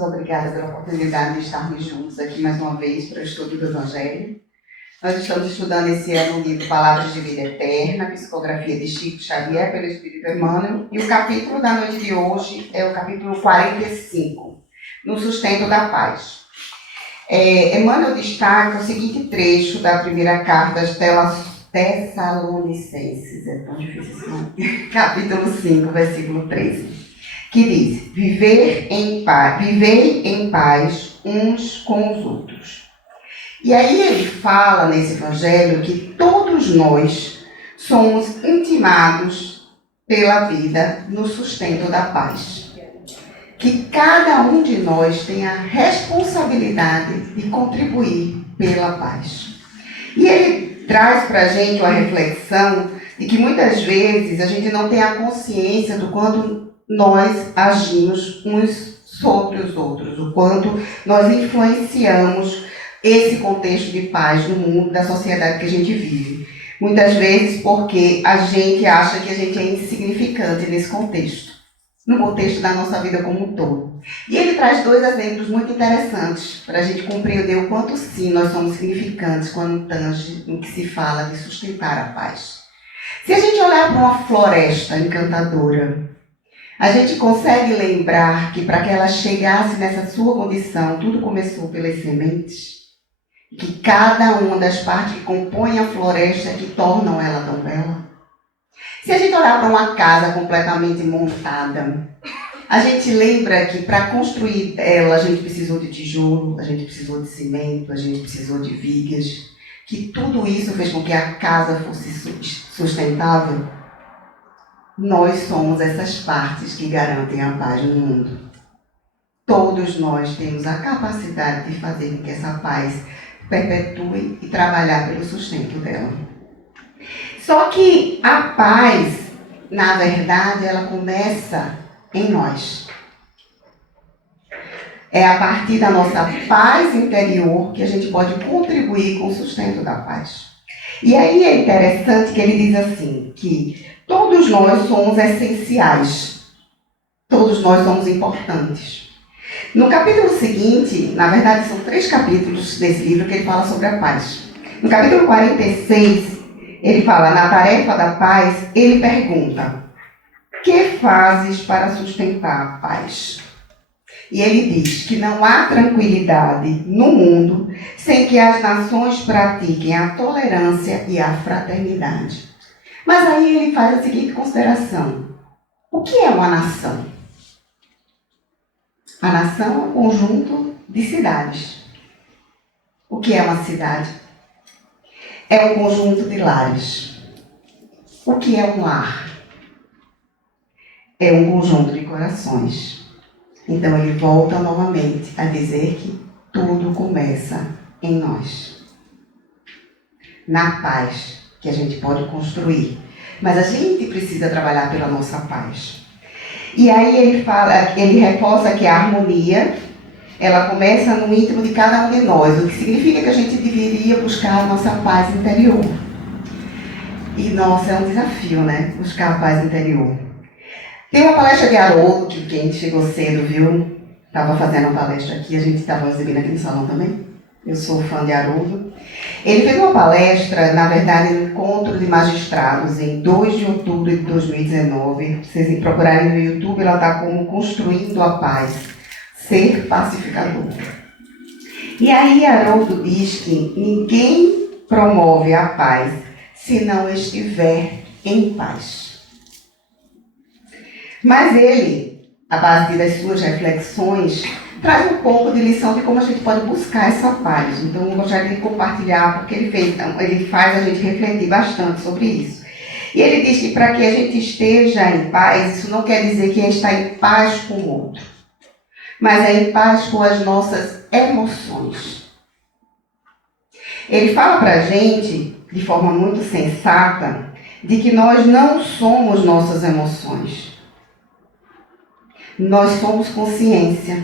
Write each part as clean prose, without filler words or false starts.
queridos, obrigada pela oportunidade de estarmos juntos aqui mais uma vez para o estudo do Evangelho. Nós estamos estudando esse ano o livro Palavras de Vida Eterna, psicografia de Chico Xavier pelo Espírito Emmanuel, e o capítulo da noite de hoje é o capítulo 45, no sustento da paz. Emmanuel destaca o seguinte trecho da primeira carta aos Tessalonicenses, é tão difícil esse nome, capítulo 5, versículo 13, que diz: vivei em paz uns com os outros. E aí ele fala nesse evangelho que todos nós somos intimados pela vida no sustento da paz. Que cada um de nós tem a responsabilidade de contribuir pela paz. E ele traz para a gente uma reflexão de que muitas vezes a gente não tem a consciência do quanto nós agimos uns sobre os outros, o quanto nós influenciamos esse contexto de paz no mundo, da sociedade que a gente vive. Muitas vezes porque a gente acha que a gente é insignificante nesse contexto, no contexto da nossa vida como um todo. E ele traz dois exemplos muito interessantes para a gente compreender o quanto sim nós somos significantes quando tange no que se fala de sustentar a paz. Se a gente olhar para uma floresta encantadora, a gente consegue lembrar que para que ela chegasse nessa sua condição, tudo começou pelas sementes, que cada uma das partes que compõem a floresta que tornam ela tão bela. Se a gente olhar para uma casa completamente montada, a gente lembra que para construir ela a gente precisou de tijolo, a gente precisou de cimento, a gente precisou de vigas, que tudo isso fez com que a casa fosse sustentável. Nós somos essas partes que garantem a paz no mundo. Todos nós temos a capacidade de fazer com que essa paz perpetue e trabalhar pelo sustento dela. Só que a paz, na verdade, ela começa em nós. É a partir da nossa paz interior que a gente pode contribuir com o sustento da paz. E aí é interessante que ele diz assim, que todos nós somos essenciais. Todos nós somos importantes. No capítulo seguinte, na verdade são 3 capítulos desse livro que ele fala sobre a paz. No capítulo 46, ele fala, na tarefa da paz, ele pergunta: que fazes para sustentar a paz? E ele diz que não há tranquilidade no mundo sem que as nações pratiquem a tolerância e a fraternidade. Mas aí ele faz a seguinte consideração: o que é uma nação? A nação é um conjunto de cidades. O que é uma cidade? É um conjunto de lares. O que é um lar? É um conjunto de corações. Então ele volta novamente a dizer que tudo começa em nós. Na paz que a gente pode construir. Mas a gente precisa trabalhar pela nossa paz. E aí ele reforça que a harmonia, ela começa no íntimo de cada um de nós, o que significa que a gente deveria buscar a nossa paz interior. E, nossa, é um desafio, né? Buscar a paz interior. Tem uma palestra de Haroldo, que quem chegou cedo viu, estava fazendo uma palestra aqui, a gente estava exibindo aqui no salão também. Eu sou fã de Haroldo. Ele fez uma palestra, na verdade, no encontro de magistrados, em 2 de outubro de 2019. Se vocês procurarem no YouTube, ela está como Construindo a Paz, Ser Pacificador. E aí Haroldo diz que ninguém promove a paz se não estiver em paz. Mas ele, a partir das suas reflexões, traz um pouco de lição de como a gente pode buscar essa paz. Então, eu gostaria de compartilhar, porque ele faz a gente refletir bastante sobre isso. E ele diz que para que a gente esteja em paz, isso não quer dizer que é estar em paz com o outro, mas é em paz com as nossas emoções. Ele fala para a gente, de forma muito sensata, de que nós não somos nossas emoções. Nós somos consciência.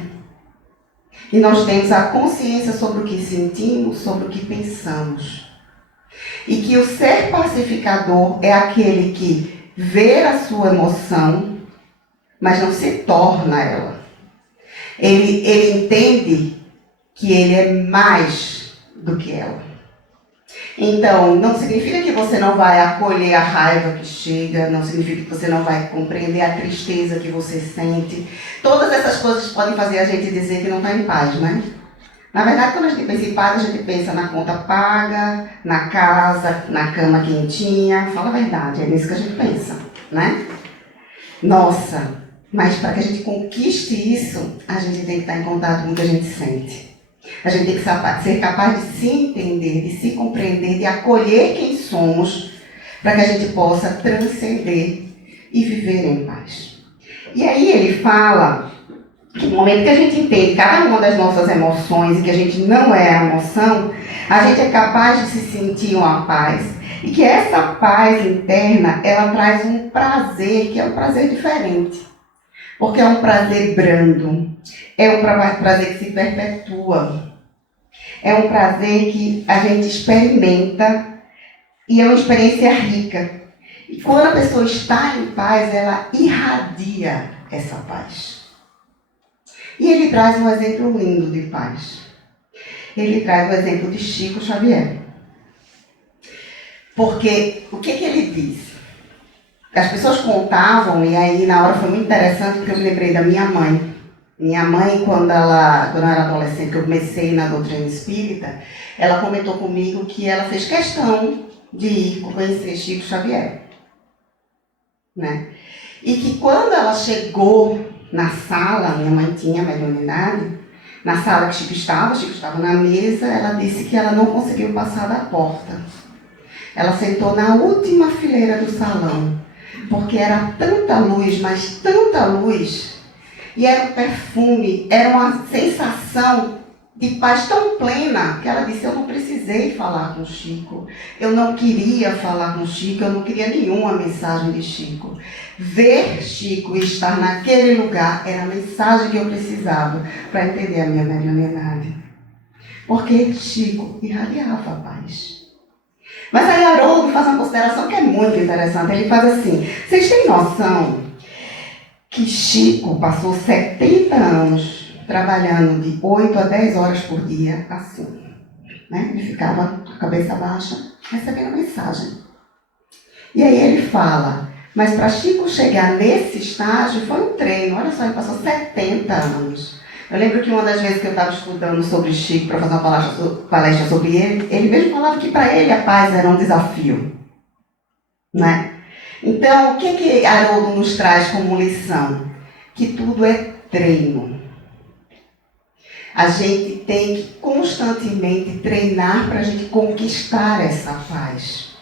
E nós temos a consciência sobre o que sentimos, sobre o que pensamos. E que o ser pacificador é aquele que vê a sua emoção, mas não se torna ela. Ele entende que ele é mais do que ela. Então, não significa que você não vai acolher a raiva que chega, não significa que você não vai compreender a tristeza que você sente. Todas essas coisas podem fazer a gente dizer que não está em paz, né? Na verdade, quando a gente pensa em paz, a gente pensa na conta paga, na casa, na cama quentinha. Fala a verdade, é nisso que a gente pensa, né? Nossa, mas para que a gente conquiste isso, a gente tem que estar em contato com o que a gente sente. A gente tem que ser capaz de se entender, de se compreender, de acolher quem somos, para que a gente possa transcender e viver em paz. E aí ele fala que no momento que a gente entende cada uma das nossas emoções e que a gente não é a emoção, a gente é capaz de se sentir uma paz. E que essa paz interna, ela traz um prazer, que é um prazer diferente. Porque é um prazer brando, é um prazer que se perpetua, é um prazer que a gente experimenta e é uma experiência rica. E quando a pessoa está em paz, ela irradia essa paz. E ele traz um exemplo lindo de paz. Ele traz o exemplo de Chico Xavier. Porque o que ele diz? As pessoas contavam, e aí na hora foi muito interessante, porque eu me lembrei da minha mãe. Minha mãe, quando eu era adolescente, que eu comecei na doutrina espírita, ela comentou comigo que ela fez questão de ir conhecer Chico Xavier. Né? E que quando ela chegou na sala, minha mãe tinha mediunidade, na sala que Chico estava na mesa, ela disse que ela não conseguiu passar da porta. Ela sentou na última fileira do salão. Porque era tanta luz, mas tanta luz, e era um perfume, era uma sensação de paz tão plena, que ela disse, eu não precisei falar com Chico, eu não queria falar com Chico, eu não queria nenhuma mensagem de Chico. Ver Chico e estar naquele lugar era a mensagem que eu precisava para entender a minha mediunidade. Porque Chico irradiava a paz. Mas aí Haroldo faz uma consideração que é muito interessante. Ele faz assim, vocês têm noção que Chico passou 70 anos trabalhando de 8 a 10 horas por dia, assim. Né? Ele ficava com a cabeça baixa, recebendo mensagem. E aí ele fala, mas para Chico chegar nesse estágio foi um treino. Olha só, ele passou 70 anos. Eu lembro que uma das vezes que eu estava estudando sobre Chico para fazer uma palestra sobre ele mesmo falava que para ele a paz era um desafio. Né? Então, o que Haroldo nos traz como lição? Que tudo é treino. A gente tem que constantemente treinar para a gente conquistar essa paz.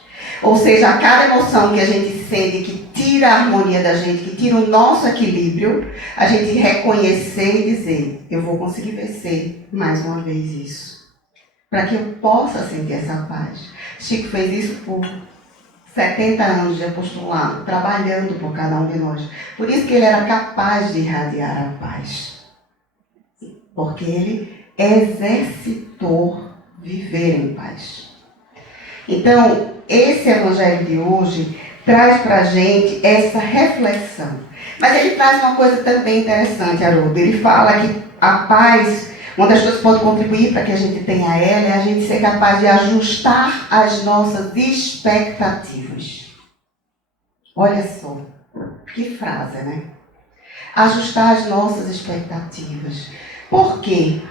Ou seja, a cada emoção que a gente sente, que tira a harmonia da gente, que tira o nosso equilíbrio, a gente reconhecer e dizer, eu vou conseguir vencer mais uma vez isso. Para que eu possa sentir essa paz. Chico fez isso por 70 anos de apostolado, trabalhando por cada um de nós. Por isso que ele era capaz de irradiar a paz. Porque ele exercitou viver em paz. Então, esse evangelho de hoje traz para a gente essa reflexão. Mas ele traz uma coisa também interessante, Haroldo. Ele fala que a paz, uma das coisas que pode contribuir para que a gente tenha ela, é a gente ser capaz de ajustar as nossas expectativas. Olha só, que frase, né? Ajustar as nossas expectativas. Por quê?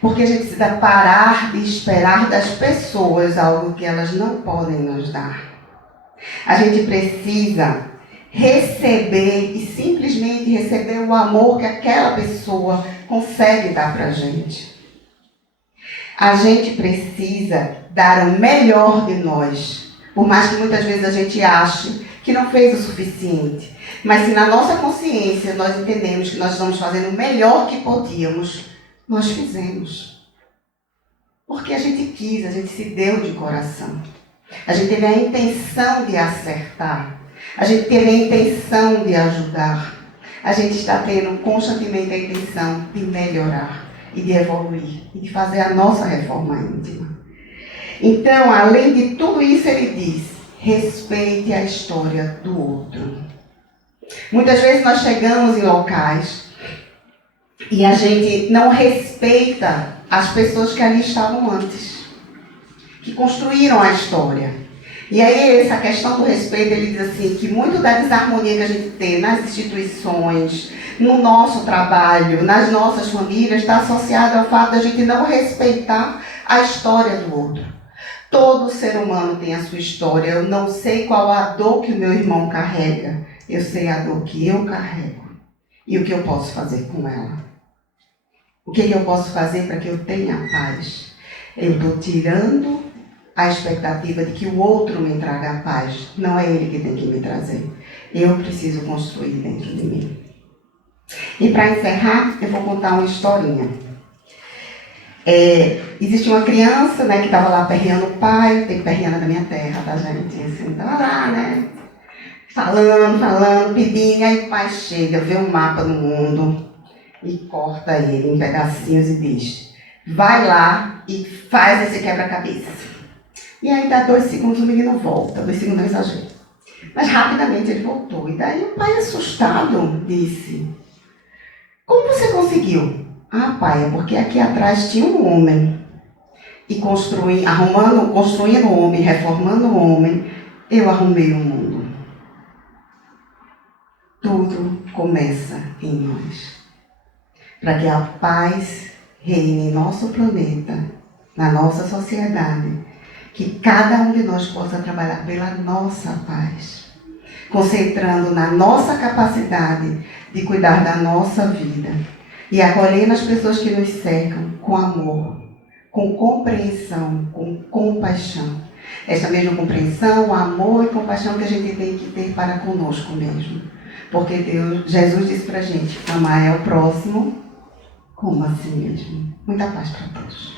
Porque a gente precisa parar de esperar das pessoas algo que elas não podem nos dar. A gente precisa receber e simplesmente receber o amor que aquela pessoa consegue dar para a gente. A gente precisa dar o melhor de nós, por mais que muitas vezes a gente ache que não fez o suficiente. Mas se na nossa consciência nós entendemos que nós estamos fazendo o melhor que podíamos, nós fizemos. Porque a gente quis, a gente se deu de coração. A gente teve a intenção de acertar. A gente teve a intenção de ajudar. A gente está tendo constantemente a intenção de melhorar e de evoluir e de fazer a nossa reforma íntima. Então, além de tudo isso, ele diz, respeite a história do outro. Muitas vezes nós chegamos em locais E a gente não respeita as pessoas que ali estavam antes, que construíram a história. E aí essa questão do respeito, ele diz assim, que muito da desarmonia que a gente tem nas instituições, no nosso trabalho, nas nossas famílias, está associada ao fato da gente não respeitar a história do outro. Todo ser humano tem a sua história. Eu não sei qual a dor que o meu irmão carrega. Eu sei a dor que eu carrego. E o que eu posso fazer com ela. O que eu posso fazer para que eu tenha paz? Eu estou tirando a expectativa de que o outro me traga a paz. Não é ele que tem que me trazer. Eu preciso construir dentro de mim. E para encerrar, eu vou contar uma historinha. Existe uma criança, né, que estava lá perreando o pai, tem perreando da minha terra, tá, gente? Assim, estava lá, né? Falando, pedindo, aí o pai chega, vê um mapa do mundo e corta ele em pedacinhos e diz: vai lá e faz esse quebra-cabeça. E aí dá 2 segundos, o menino volta, 2 segundos é exagero. Mas rapidamente ele voltou. E daí o pai, assustado, disse: como você conseguiu? Ah, pai, é porque aqui atrás tinha um homem. E construindo o homem, reformando o homem, eu arrumei o mundo. Tudo começa em nós. Para que a paz reine em nosso planeta, na nossa sociedade, que cada um de nós possa trabalhar pela nossa paz, concentrando na nossa capacidade de cuidar da nossa vida e acolhendo as pessoas que nos cercam com amor, com compreensão, com compaixão. Esta mesma compreensão, amor e compaixão que a gente tem que ter para conosco mesmo. Porque Jesus disse para a gente, amar é o próximo como a si mesmo. Muita paz para todos.